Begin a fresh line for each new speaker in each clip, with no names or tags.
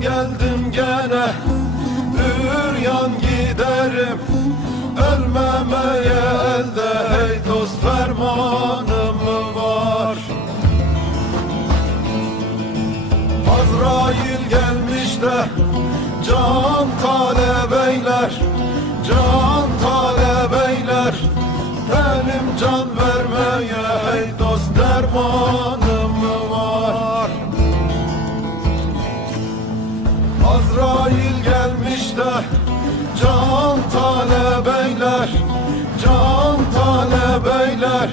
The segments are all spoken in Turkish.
geldim gene. Üryan giderim. Ölmemeye elde hey dost fermanım var. Azrail gelmiş de Can talebeyler Azrail gelmiş de Can talebeyler Can talebeyler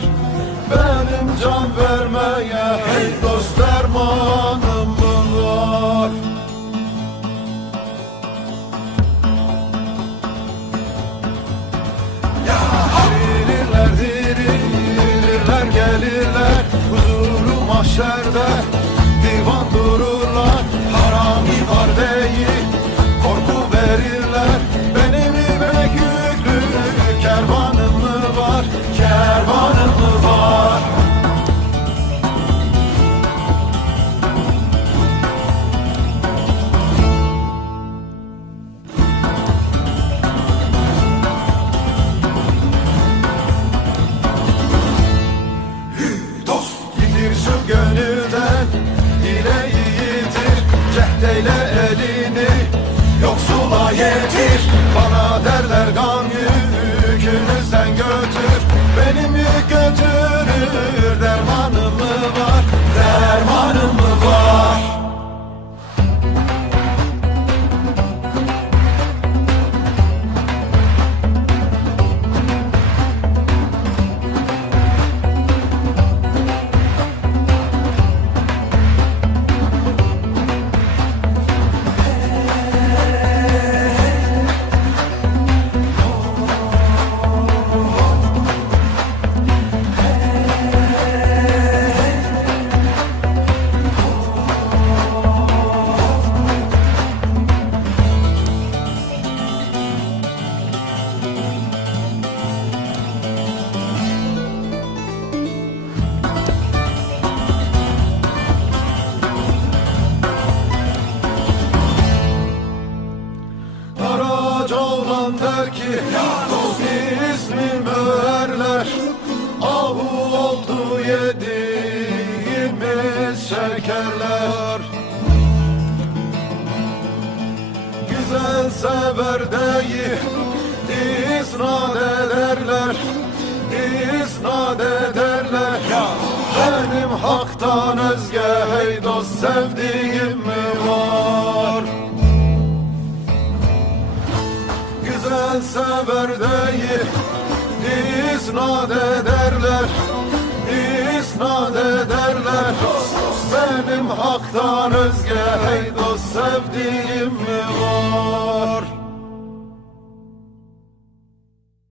Benim can vermeye Hey dost dermanım Cehdeyle elini Yoksula yetir olan der ki Dost ismimi överler Ahu oldu yediğimiz şekerler. Güzel sever değil İsnat ederler. İsnat ederler. Benim haktan özge hey dost sevdiğim sever değil İsnat ederler İsnat ederler. Benim haktan özge hey dost sevdiğim mi var